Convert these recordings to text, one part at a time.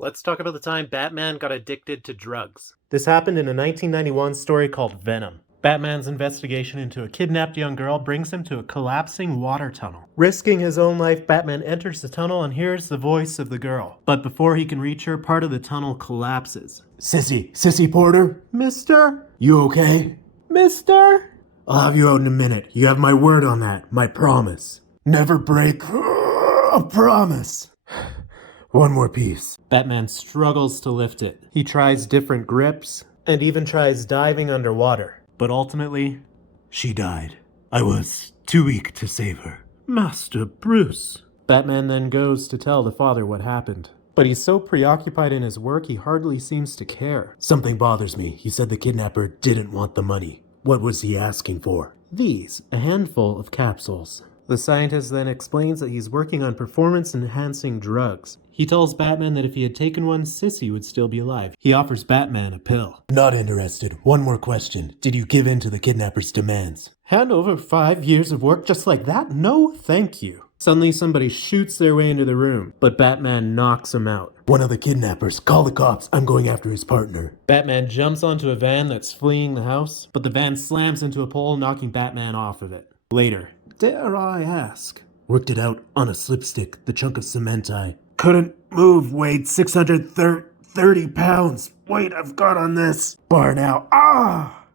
Let's talk about the time Batman got addicted to drugs. This happened in a 1991 story called Venom. Batman's investigation into a kidnapped young girl brings him to a collapsing water tunnel. Risking his own life, Batman enters the tunnel and hears the voice of the girl. But before he can reach her, part of the tunnel collapses. Sissy Porter? Mister? You okay? Mister? I'll have you out in a minute. You have my word on that, my promise. Never break a promise. One more piece. Batman struggles to lift it. He tries different grips and even tries diving underwater. But ultimately, She died. I was too weak to save her. Master Bruce. Batman then goes to tell the father what happened. But he's so preoccupied in his work, he hardly seems to care. Something bothers me. He said the kidnapper didn't want the money. What was he asking for? These, a handful of capsules. The scientist then explains that he's working on performance-enhancing drugs. He tells Batman that if he had taken one, Sissy would still be alive. He offers Batman a pill. Not interested. One more question. Did you give in to the kidnapper's demands? Hand over 5 years of work just like that? No, thank you. Suddenly somebody shoots their way into the room, but Batman knocks him out. One of the kidnappers. Call the cops. I'm going after his partner. Batman jumps onto a van that's fleeing the house, but the van slams into a pole, knocking Batman off of it. Later, dare I ask? Worked it out on a slipstick, the chunk of cement I couldn't move, weighed 630 pounds. Wait, I've got on this bar now.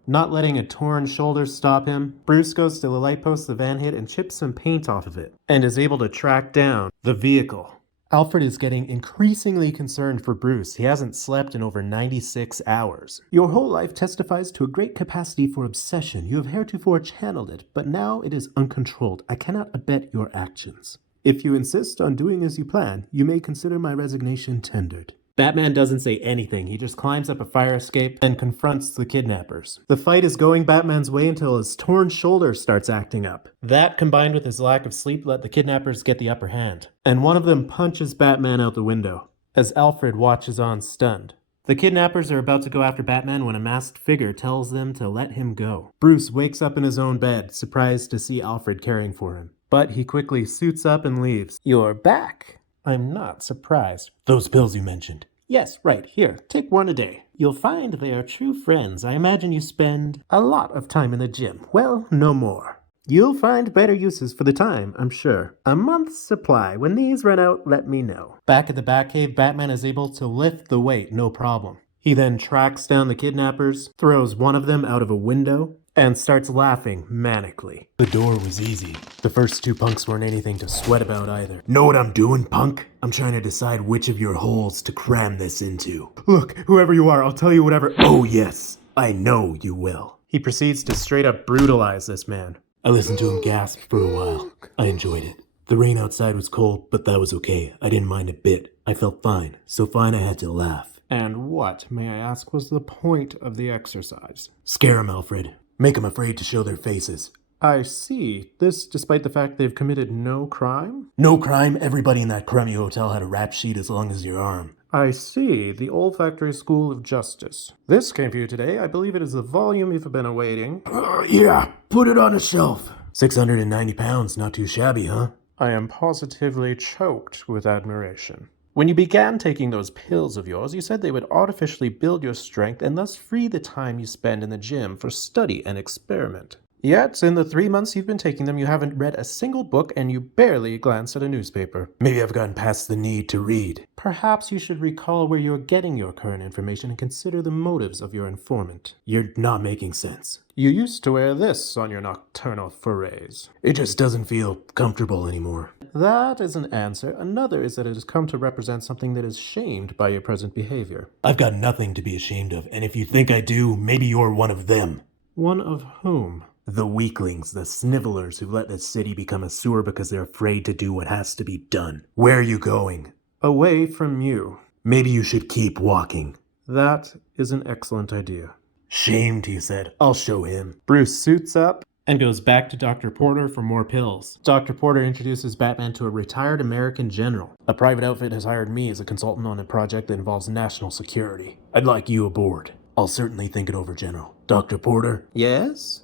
Not letting a torn shoulder stop him, Bruce goes to the light post the van hit and chips some paint off of it, and is able to track down the vehicle. Alfred is getting increasingly concerned for Bruce. He hasn't slept in over 96 hours. Your whole life testifies to a great capacity for obsession. You have heretofore channeled it, but now it is uncontrolled. I cannot abet your actions. If you insist on doing as you plan, you may consider my resignation tendered. Batman doesn't say anything. He just climbs up a fire escape and confronts the kidnappers. The fight is going Batman's way until his torn shoulder starts acting up. That, combined with his lack of sleep, let the kidnappers get the upper hand. And one of them punches Batman out the window, as Alfred watches on stunned. The kidnappers are about to go after Batman when a masked figure tells them to let him go. Bruce wakes up in his own bed, surprised to see Alfred caring for him. But he quickly suits up and leaves. You're back. I'm not surprised. Those pills you mentioned. Yes, right, here, take one a day. You'll find they are true friends. I imagine you spend a lot of time in the gym. Well, no more. You'll find better uses for the time, I'm sure. A month's supply. When these run out, let me know. Back at the Batcave, Batman is able to lift the weight, no problem. He then tracks down the kidnappers, throws one of them out of a window, and starts laughing manically. The door was easy. The first two punks weren't anything to sweat about either. Know what I'm doing, punk? I'm trying to decide which of your holes to cram this into. Look, whoever you are, I'll tell you whatever. Oh yes, I know you will. He proceeds to straight up brutalize this man. I listened to him gasp for a while. I enjoyed it. The rain outside was cold, but that was okay. I didn't mind a bit. I felt fine. So fine I had to laugh. And what, may I ask, was the point of the exercise? Scare 'em, Alfred. Make 'em afraid to show their faces. I see. This despite the fact they've committed no crime? No crime. Everybody in that crummy hotel had a rap sheet as long as your arm. I see. The olfactory school of justice. This came for you today. I believe it is the volume you've been awaiting. Yeah, put it on a shelf. 690 pounds, not too shabby, huh? I am positively choked with admiration. When you began taking those pills of yours, you said they would artificially build your strength and thus free the time you spend in the gym for study and experiment. Yet, in the 3 months you've been taking them, you haven't read a single book and you barely glance at a newspaper. Maybe I've gotten past the need to read. Perhaps you should recall where you're getting your current information and consider the motives of your informant. You're not making sense. You used to wear this on your nocturnal forays. It just doesn't feel comfortable anymore. That is an answer. Another is that it has come to represent something that is shamed by your present behavior. I've got nothing to be ashamed of, and if you think I do, maybe you're one of them. One of whom? The weaklings, the snivelers who let the city become a sewer because they're afraid to do what has to be done. Where are you going? Away from you. Maybe you should keep walking. That is an excellent idea. Shamed, he said. I'll show him. Bruce suits up and goes back to Dr. Porter for more pills. Dr. Porter introduces Batman to a retired American general. A private outfit has hired me as a consultant on a project that involves national security. I'd like you aboard. I'll certainly think it over, General. Dr. Porter? Yes?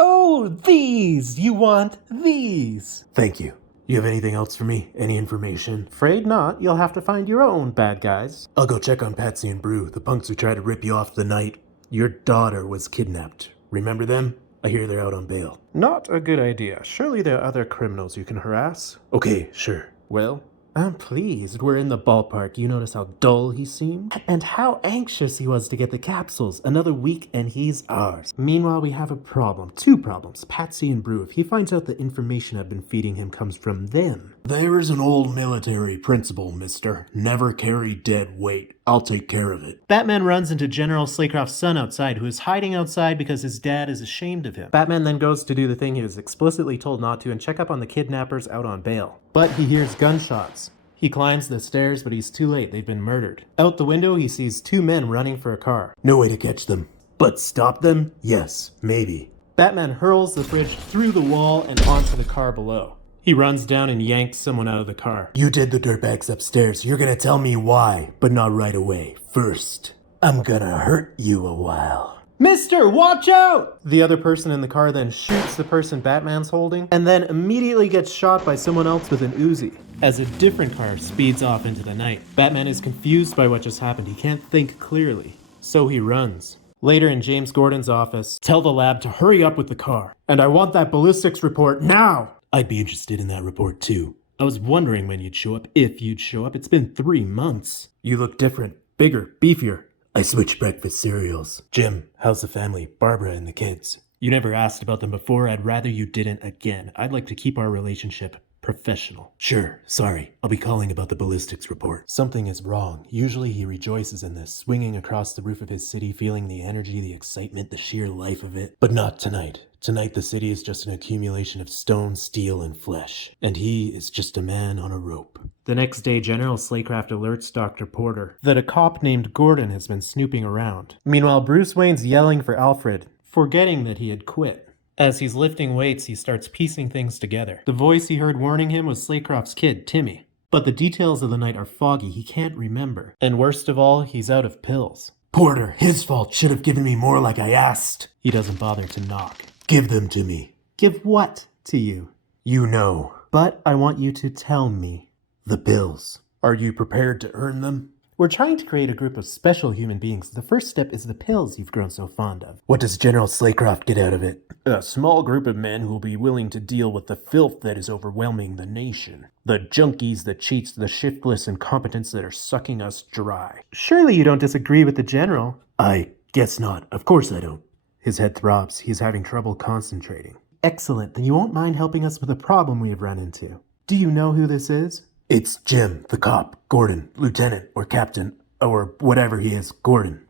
Oh, these! You want these! Thank you. You have anything else for me? Any information? Afraid not. You'll have to find your own bad guys. I'll go check on Patsy and Brew, the punks who tried to rip you off the night your daughter was kidnapped. Remember them? I hear they're out on bail. Not a good idea. Surely there are other criminals you can harass. Okay, sure. Well, I'm pleased we're in the ballpark. You notice how dull he seemed? And how anxious he was to get the capsules. Another week and he's ours. Meanwhile, we have a problem. Two problems. Patsy and Brew. If he finds out the information I've been feeding him comes from them. There is an old military principle, mister. Never carry dead weight. I'll take care of it. Batman runs into General Slaycroft's son outside, who is hiding outside because his dad is ashamed of him. Batman then goes to do the thing he was explicitly told not to and check up on the kidnappers out on bail. But he hears gunshots. He climbs the stairs, but he's too late. They've been murdered. Out the window, he sees two men running for a car. No way to catch them. But stop them? Yes, maybe. Batman hurls the fridge through the wall and onto the car below. He runs down and yanks someone out of the car. You did the dirtbags upstairs. You're gonna tell me why, but not right away. First, I'm gonna hurt you a while. Mister, watch out! The other person in the car then shoots the person Batman's holding, and then immediately gets shot by someone else with an Uzi. As a different car speeds off into the night, Batman is confused by what just happened. He can't think clearly, so he runs. Later in James Gordon's office, tell the lab to hurry up with the car. And I want that ballistics report now! I'd be interested in that report too. I was wondering when you'd show up, if you'd show up. It's been 3 months. You look different, bigger, beefier. I switch breakfast cereals. Jim, how's the family? Barbara and the kids? You never asked about them before. I'd rather you didn't again. I'd like to keep our relationship professional. Sure, sorry. I'll be calling about the ballistics report. Something is wrong. Usually he rejoices in this, swinging across the roof of his city, feeling the energy, the excitement, the sheer life of it. But not tonight. Tonight the city is just an accumulation of stone, steel, and flesh. And he is just a man on a rope. The next day, General Slaycraft alerts Dr. Porter that a cop named Gordon has been snooping around. Meanwhile, Bruce Wayne's yelling for Alfred, forgetting that he had quit. As he's lifting weights, he starts piecing things together. The voice he heard warning him was Slaycroft's kid, Timmy. But the details of the night are foggy, he can't remember. And worst of all, he's out of pills. Porter, his fault. Should have given me more like I asked. He doesn't bother to knock. Give them to me. Give what to you? You know. But I want you to tell me. The pills. Are you prepared to earn them? We're trying to create a group of special human beings. The first step is the pills you've grown so fond of. What does General Slaycroft get out of it? A small group of men who will be willing to deal with the filth that is overwhelming the nation. The junkies, the cheats, the shiftless incompetents that are sucking us dry. Surely you don't disagree with the General. I guess not. Of course I don't. His head throbs. He's having trouble concentrating. Excellent. Then you won't mind helping us with a problem we have run into. Do you know who this is? It's Jim, the cop. Gordon, lieutenant, or captain, or whatever he is. Gordon.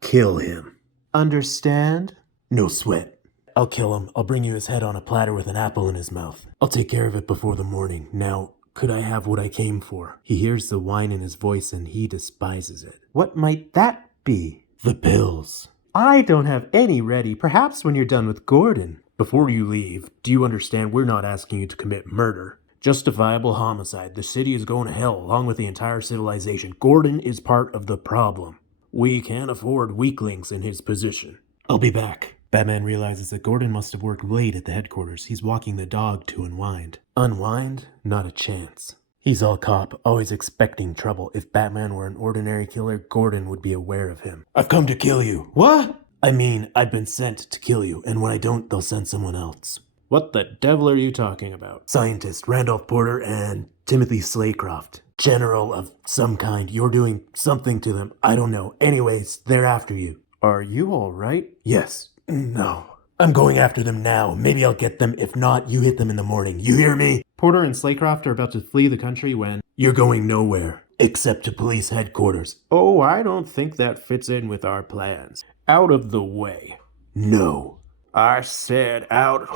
Kill him. Understand? No sweat. I'll kill him. I'll bring you his head on a platter with an apple in his mouth. I'll take care of it before the morning. Now, could I have what I came for? He hears the whine in his voice and he despises it. What might that be? The pills. I don't have any ready. Perhaps when you're done with Gordon. Before you leave, do you understand we're not asking you to commit murder? Justifiable homicide. The city is going to hell along with the entire civilization. Gordon is part of the problem. We can't afford weaklings in his position. I'll be back. Batman realizes that Gordon must have worked late at the headquarters. He's walking the dog to unwind. Unwind? Not a chance. He's all cop, always expecting trouble. If Batman were an ordinary killer, Gordon would be aware of him. I've come to kill you. What? I mean, I've been sent to kill you, and when I don't, they'll send someone else. What the devil are you talking about? Scientist Randolph Porter and Timothy Slaycroft. General of some kind. You're doing something to them. I don't know. Anyways, they're after you. Are you all right? Yes. No. I'm going after them now. Maybe I'll get them. If not, you hit them in the morning. You hear me? Porter and Slaycroft are about to flee the country when... You're going nowhere. Except to police headquarters. Oh, I don't think that fits in with our plans. Out of the way. No. I said out.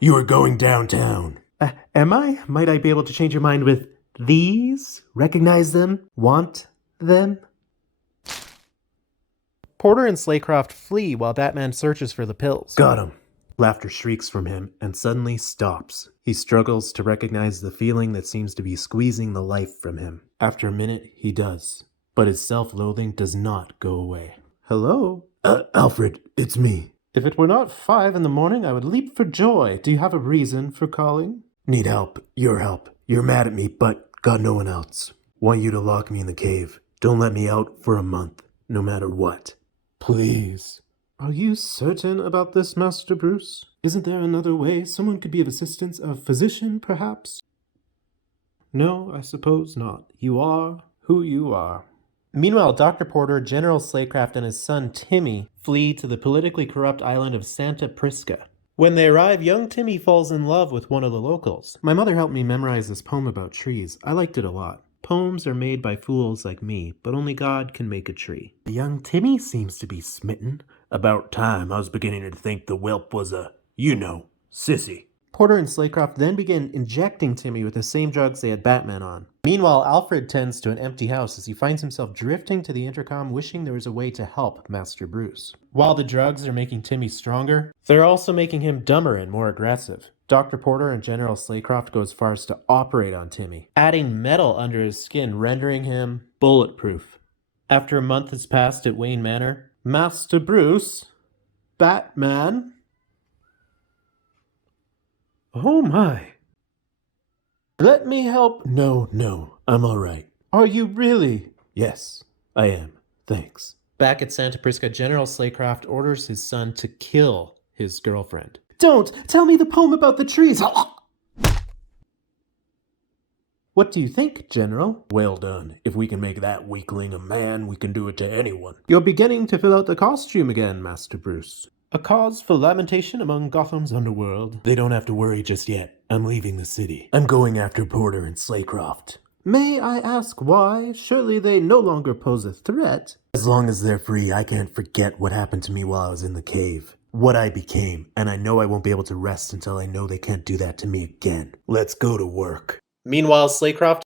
You are going downtown. Am I? Might I be able to change your mind with these? Recognize them? Want them? Porter and Slaycroft flee while Batman searches for the pills. Got him. Laughter shrieks from him and suddenly stops. He struggles to recognize the feeling that seems to be squeezing the life from him. After a minute, he does. But his self-loathing does not go away. Hello? Alfred, it's me. If it were not 5 in the morning, I would leap for joy. Do you have a reason for calling? Need help. Your help. You're mad at me, but got no one else. Want you to lock me in the cave. Don't let me out for a month, no matter what. Please. Are you certain about this, Master Bruce? Isn't there another way? Someone could be of assistance, a physician, perhaps? No, I suppose not. You are who you are. Meanwhile, Dr. Porter, General Slaycraft, and his son Timmy flee to the politically corrupt island of Santa Prisca. When they arrive, young Timmy falls in love with one of the locals. My mother helped me memorize this poem about trees. I liked it a lot. Poems are made by fools like me, but only God can make a tree. The young Timmy seems to be smitten. About time. I was beginning to think the whelp was a, sissy. Porter and Slaycraft then begin injecting Timmy with the same drugs they had Batman on. Meanwhile, Alfred tends to an empty house as he finds himself drifting to the intercom, wishing there was a way to help Master Bruce. While the drugs are making Timmy stronger, they're also making him dumber and more aggressive. Dr. Porter and General Slaycraft go as far as to operate on Timmy, adding metal under his skin, rendering him bulletproof. After a month has passed at Wayne Manor, Master Bruce, Batman... Oh my. Let me help. No, I'm alright. Are you really? Yes, I am. Thanks. Back at Santa Prisca, General Slaycraft orders his son to kill his girlfriend. Don't! Tell me the poem about the trees! What do you think, General? Well done. If we can make that weakling a man, we can do it to anyone. You're beginning to fill out the costume again, Master Bruce. A cause for lamentation among Gotham's underworld. They don't have to worry just yet. I'm leaving the city. I'm going after Porter and Slaycraft. May I ask why? Surely they no longer pose a threat. As long as they're free, I can't forget what happened to me while I was in the cave. What I became, and I know I won't be able to rest until I know they can't do that to me again. Let's go to work. Meanwhile, Slaycraft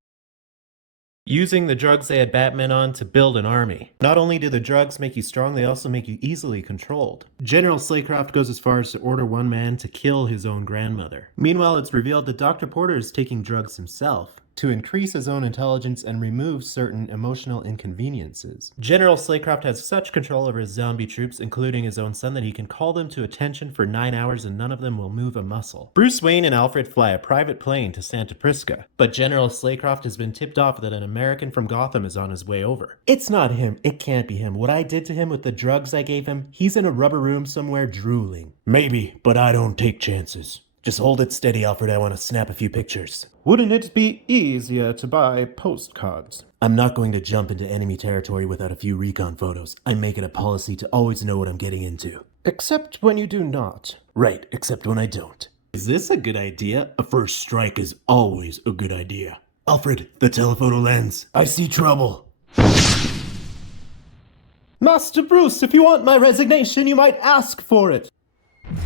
using the drugs they had Batman on to build an army. Not only do the drugs make you strong, they also make you easily controlled. General Slaycraft goes as far as to order one man to kill his own grandmother. Meanwhile, it's revealed that Dr. Porter is taking drugs himself to increase his own intelligence and remove certain emotional inconveniences. General Slaycraft has such control over his zombie troops, including his own son, that he can call them to attention for 9 hours and none of them will move a muscle. Bruce Wayne and Alfred fly a private plane to Santa Prisca, but General Slaycraft has been tipped off that an American from Gotham is on his way over. It's not him. It can't be him. What I did to him with the drugs I gave him, he's in a rubber room somewhere drooling. Maybe, but I don't take chances. Just hold it steady, Alfred. I want to snap a few pictures. Wouldn't it be easier to buy postcards? I'm not going to jump into enemy territory without a few recon photos. I make it a policy to always know what I'm getting into. Except when you do not. Right, except when I don't. Is this a good idea? A first strike is always a good idea. Alfred, the telephoto lens. I see trouble. Master Bruce, if you want my resignation, you might ask for it.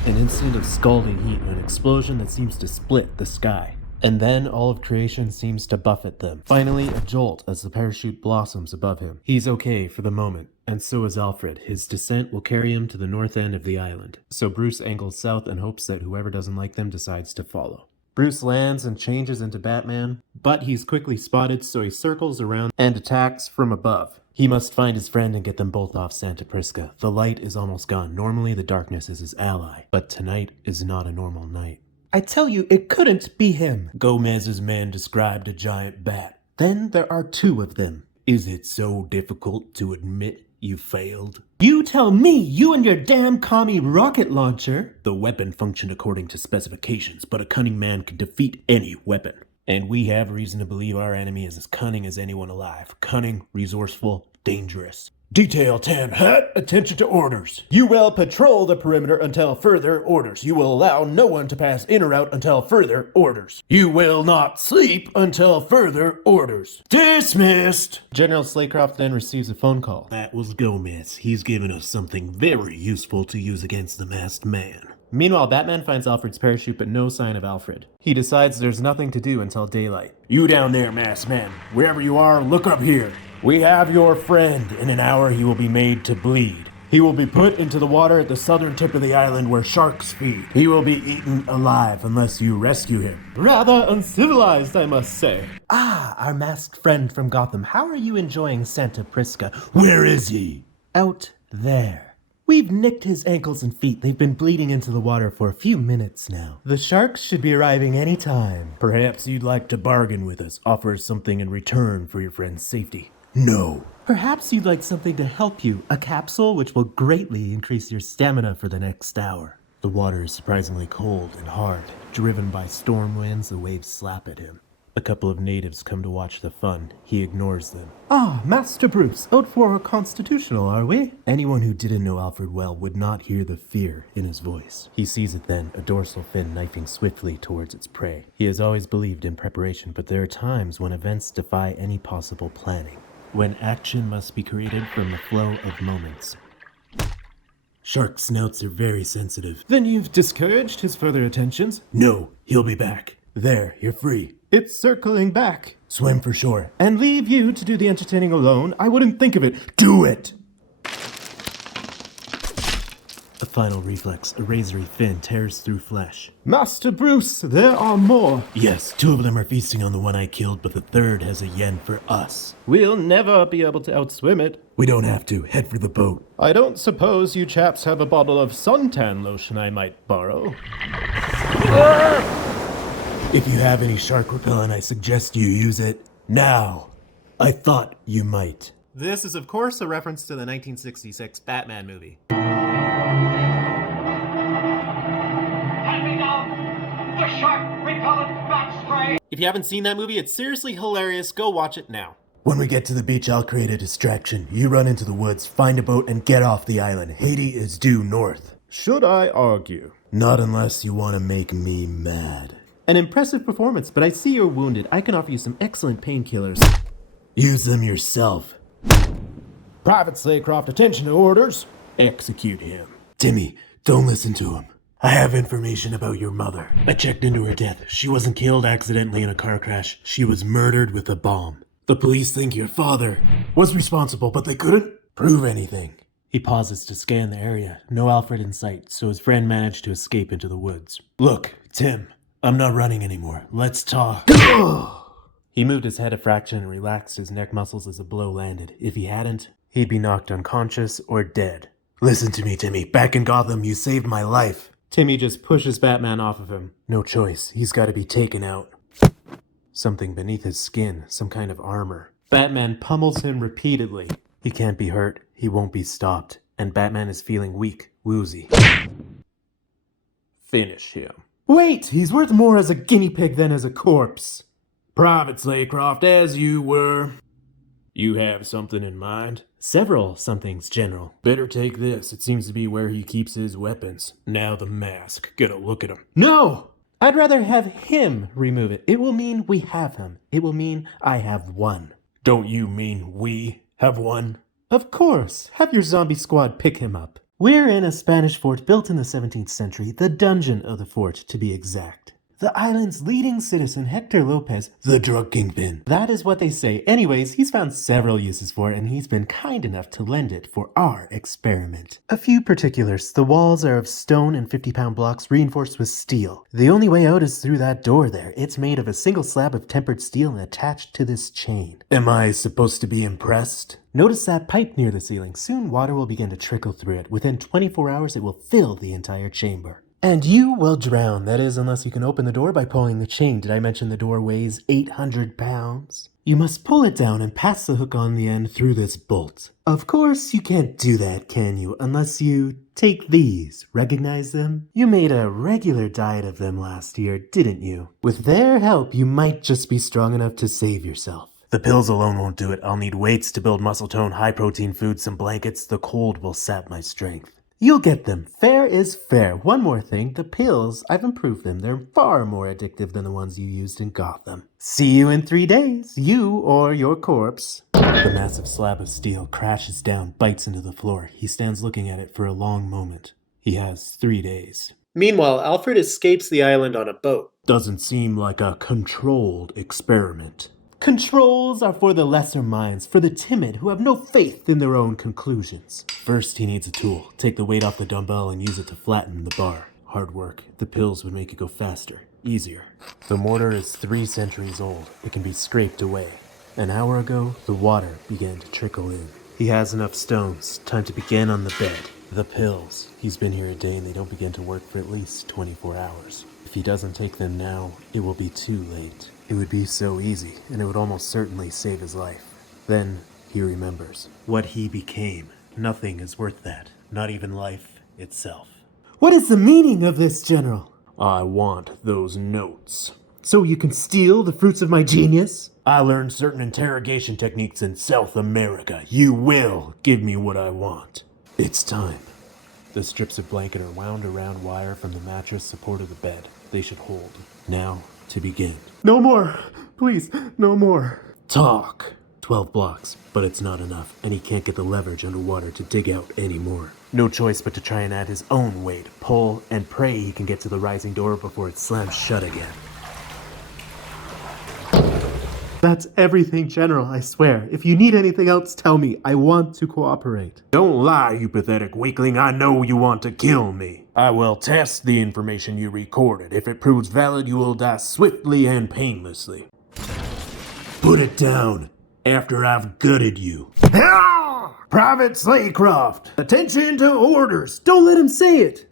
An instant of scalding heat and an explosion that seems to split the sky. And then all of creation seems to buffet them. Finally, a jolt as the parachute blossoms above him. He's okay for the moment, and so is Alfred. His descent will carry him to the north end of the island. So Bruce angles south and hopes that whoever doesn't like them decides to follow. Bruce lands and changes into Batman, but he's quickly spotted, so he circles around and attacks from above. He must find his friend and get them both off Santa Prisca. The light is almost gone. Normally, the darkness is his ally, but tonight is not a normal night. I tell you, it couldn't be him. Gomez's man described a giant bat. Then there are two of them. Is it so difficult to admit you failed? You tell me, you and your damn commie rocket launcher. The weapon functioned according to specifications, but a cunning man can defeat any weapon. And we have reason to believe our enemy is as cunning as anyone alive. Cunning, resourceful, dangerous. Detail 10, hat, attention to orders. You will patrol the perimeter until further orders. You will allow no one to pass in or out until further orders. You will not sleep until further orders. Dismissed! General Slaycraft then receives a phone call. That was Gomez. He's given us something very useful to use against the masked man. Meanwhile, Batman finds Alfred's parachute, but no sign of Alfred. He decides there's nothing to do until daylight. You down there, masked man. Wherever you are, look up here. We have your friend. In an hour, he will be made to bleed. He will be put into the water at the southern tip of the island where sharks feed. He will be eaten alive unless you rescue him. Rather uncivilized, I must say. Ah, our masked friend from Gotham. How are you enjoying Santa Prisca? Where is he? Out there. We've nicked his ankles and feet. They've been bleeding into the water for a few minutes now. The sharks should be arriving any time. Perhaps you'd like to bargain with us, offer us something in return for your friend's safety. No. Perhaps you'd like something to help you, a capsule which will greatly increase your stamina for the next hour. The water is surprisingly cold and hard. Driven by storm winds, the waves slap at him. A couple of natives come to watch the fun. He ignores them. Ah, Master Bruce, out for a constitutional, are we? Anyone who didn't know Alfred well would not hear the fear in his voice. He sees it then, a dorsal fin knifing swiftly towards its prey. He has always believed in preparation, but there are times when events defy any possible planning. When action must be created from the flow of moments. Shark snouts are very sensitive. Then you've discouraged his further attentions? No, he'll be back. There, you're free. It's circling back. Swim for shore. And leave you to do the entertaining alone? I wouldn't think of it. Do it! A final reflex, a razory fin tears through flesh. Master Bruce, there are more. Yes, 2 of them are feasting on the one I killed, but the 3rd has a yen for us. We'll never be able to outswim it. We don't have to. Head for the boat. I don't suppose you chaps have a bottle of suntan lotion I might borrow. If you have any shark repellent, I suggest you use it now. I thought you might. This is, of course, a reference to the 1966 Batman movie. The shark repellent bat spray. If you haven't seen that movie, it's seriously hilarious. Go watch it now. When we get to the beach, I'll create a distraction. You run into the woods, find a boat, and get off the island. Haiti is due north. Should I argue? Not unless you want to make me mad. An impressive performance, but I see you're wounded. I can offer you some excellent painkillers. Use them yourself. Private Slaycroft, attention to orders. Execute him. Timmy, don't listen to him. I have information about your mother. I checked into her death. She wasn't killed accidentally in a car crash. She was murdered with a bomb. The police think your father was responsible, but they couldn't prove anything. He pauses to scan the area. No Alfred in sight, so his friend managed to escape into the woods. Look, Tim, I'm not running anymore. Let's talk. He moved his head a fraction and relaxed his neck muscles as a blow landed. If he hadn't, he'd be knocked unconscious or dead. Listen to me, Timmy. Back in Gotham, you saved my life. Timmy just pushes Batman off of him. No choice. He's got to be taken out. Something beneath his skin, some kind of armor. Batman pummels him repeatedly. He can't be hurt. He won't be stopped. And Batman is feeling weak, woozy. Finish him. Wait! He's worth more as a guinea pig than as a corpse. Private Slaycroft, as you were. You have something in mind? Several somethings, General. Better take this. It seems to be where he keeps his weapons. Now the mask. Get a look at him. No! I'd rather have him remove it. It will mean we have him. It will mean I have one. Don't you mean we have one? Of course. Have your zombie squad pick him up. We're in a Spanish fort built in the 17th century, the dungeon of the fort, to be exact. The island's leading citizen, Hector Lopez, the drug kingpin. That is what they say. Anyways, he's found several uses for it, and he's been kind enough to lend it for our experiment. A few particulars. The walls are of stone and 50-pound blocks reinforced with steel. The only way out is through that door there. It's made of a single slab of tempered steel and attached to this chain. Am I supposed to be impressed? Notice that pipe near the ceiling. Soon water will begin to trickle through it. Within 24 hours, it will fill the entire chamber. And you will drown. That is, unless you can open the door by pulling the chain. Did I mention the door weighs 800 pounds? You must pull it down and pass the hook on the end through this bolt. Of course, you can't do that, can you? Unless you take these. Recognize them? You made a regular diet of them last year, didn't you? With their help, you might just be strong enough to save yourself. The pills alone won't do it. I'll need weights to build muscle tone, high-protein food, some blankets. The cold will sap my strength. You'll get them. Fair is fair. One more thing. The pills, I've improved them. They're far more addictive than the ones you used in Gotham. See you in 3 days. You or your corpse. The massive slab of steel crashes down, bites into the floor. He stands looking at it for a long moment. He has 3 days. Meanwhile, Alfred escapes the island on a boat. Doesn't seem like a controlled experiment. Controls are for the lesser minds, for the timid who have no faith in their own conclusions. First, he needs a tool. Take the weight off the dumbbell and use it to flatten the bar. Hard work. The pills would make it go faster, easier. The mortar is 3 centuries old. It can be scraped away. An hour ago, the water began to trickle in. He has enough stones. Time to begin on the bed. The pills. He's been here a day and they don't begin to work for at least 24 hours. If he doesn't take them now, it will be too late. It would be so easy, and it would almost certainly save his life. Then he remembers what he became. Nothing is worth that, not even life itself. What is the meaning of this, General? I want those notes. So you can steal the fruits of my genius? I learned certain interrogation techniques in South America. You will give me what I want. It's time. The strips of blanket are wound around wire from the mattress support of the bed. They should hold. Now, to begin. No more! Please, no more. Talk. 12 blocks, but it's not enough, and he can't get the leverage underwater to dig out anymore. No choice but to try and add his own weight, pull, and pray he can get to the rising door before it slams shut again. That's everything, General, I swear. If you need anything else, tell me. I want to cooperate. Don't lie, you pathetic weakling. I know you want to kill me. I will test the information you recorded. If it proves valid, you will die swiftly and painlessly. Put it down after I've gutted you. Private Slaycroft, attention to orders. Don't let him say it!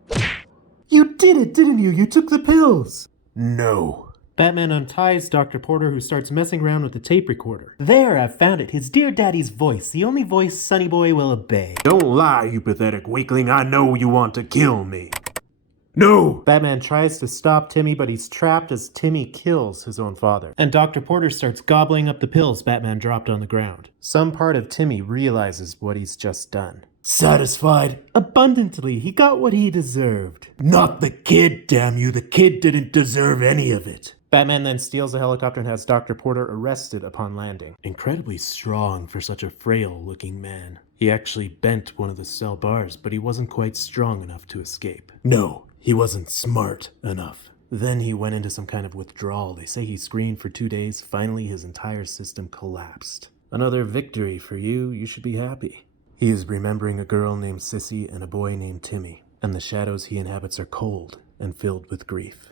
You did it, didn't you? You took the pills! No. Batman unties Dr. Porter, who starts messing around with the tape recorder. There, I've found it. His dear daddy's voice. The only voice Sonny Boy will obey. Don't lie, you pathetic weakling. I know you want to kill me. No! Batman tries to stop Timmy, but he's trapped as Timmy kills his own father. And Dr. Porter starts gobbling up the pills Batman dropped on the ground. Some part of Timmy realizes what he's just done. Satisfied? Abundantly. He got what he deserved. Not the kid, damn you. The kid didn't deserve any of it. Batman then steals a helicopter and has Dr. Porter arrested upon landing. Incredibly strong for such a frail-looking man. He actually bent one of the cell bars, but he wasn't quite strong enough to escape. No, he wasn't smart enough. Then he went into some kind of withdrawal. They say he screamed for 2 days. Finally, his entire system collapsed. Another victory for you. You should be happy. He is remembering a girl named Sissy and a boy named Timmy, and the shadows he inhabits are cold and filled with grief.